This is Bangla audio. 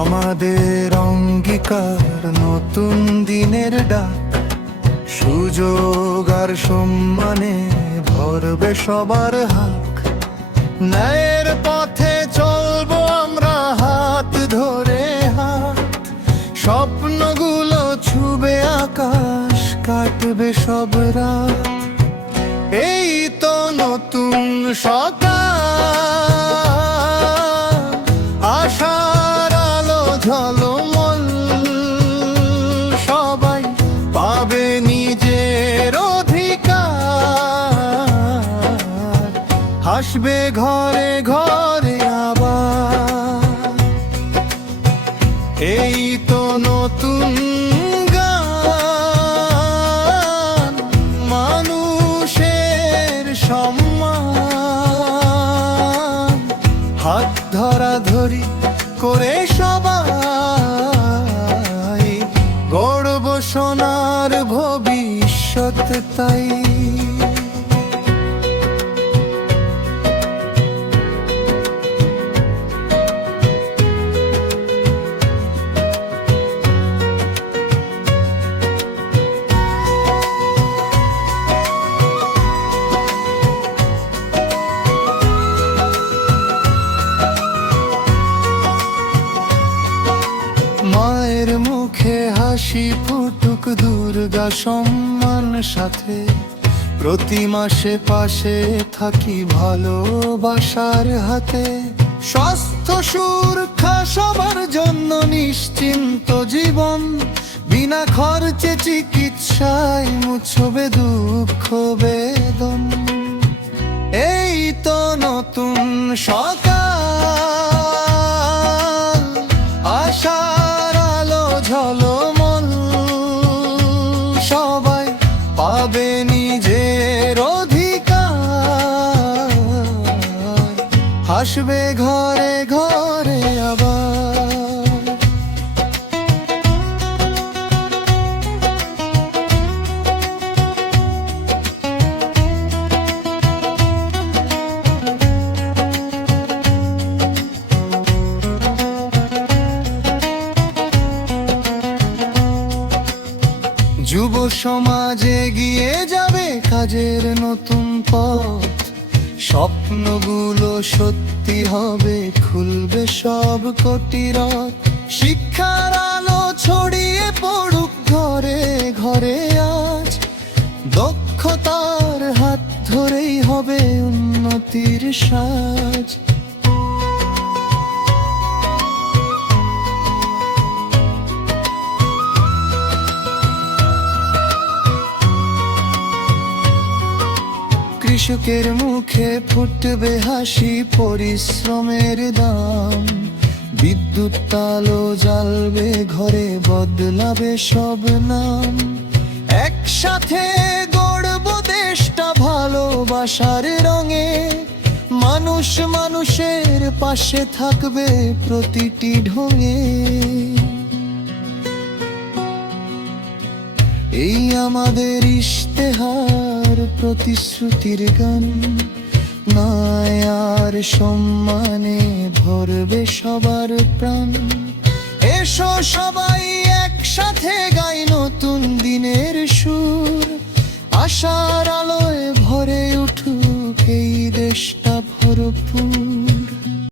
আমাদের অঙ্গীকার নতুন দিনের ডাক, সুযোগ আর সম্মানে ভরবে সবার হাক। ন্যায়ের পথে চলবো আমরা হাত ধরে হাত, স্বপ্নগুলো ছুবে আকাশ, কাটবে সব রাত। এই তো নতুন সকাল, আশার আলো ঝলমল, সবাই পাবে নিজের অধিকার, হাসবে ঘরে ঘরে আবার। এই তো নতুন গান, মানুষের সম্মান, হাত ধরাধরি করে সবাই গড়ব সোনার ভবিষ্যৎ। তাই মায়ের মুখে হাসি ফুটুক, দুর্গা সম্মান সাথে, প্রতি মাসে পাশে থাকি ভালোবাসার হাতে। স্বাস্থ্য সুরক্ষা সবার জন্য, নিশ্চিন্ত জীবন, বিনা খরচে চিকিৎসায় মুছবে দুঃখ বেদন। এই তো নতুন সকাল, আশার আলো ঝলমল, সবাই পাবে নিজের অধিকার, হাসবে ঘরে ঘরে আবার। যুব সমাজ এগিয়ে যাবে কাজের নতুন পথ, স্বপ্নগুলো সত্যি হবে, খুলবে সব কুটিরত। শিক্ষার আলো ছড়িয়ে পড়ুক ঘরে ঘরে আজ, দক্ষতার হাত ধরেই হবে উন্নতির সাজ। কৃষকের মুখে ফুটবে হাসি, পরিশ্রমের দাম, বিদ্যুৎ আলো জ্বালবে ঘরে, বদলাবে সব নাম। একসাথে গড়ব দেশটা ভালোবাসার রঙে, মানুষ মানুষের পাশে থাকবে প্রতিটি ঢঙে। এই আমাদের ইশতেহার, প্রতিশ্রুতির গান, ন্যায় আর সম্মানে ভরবে সবার প্রাণ। এসো সবাই একসাথে গাই নতুন দিনের সুর, আশার আলোয় ভরে উঠুক এই দেশটা ভরপুর।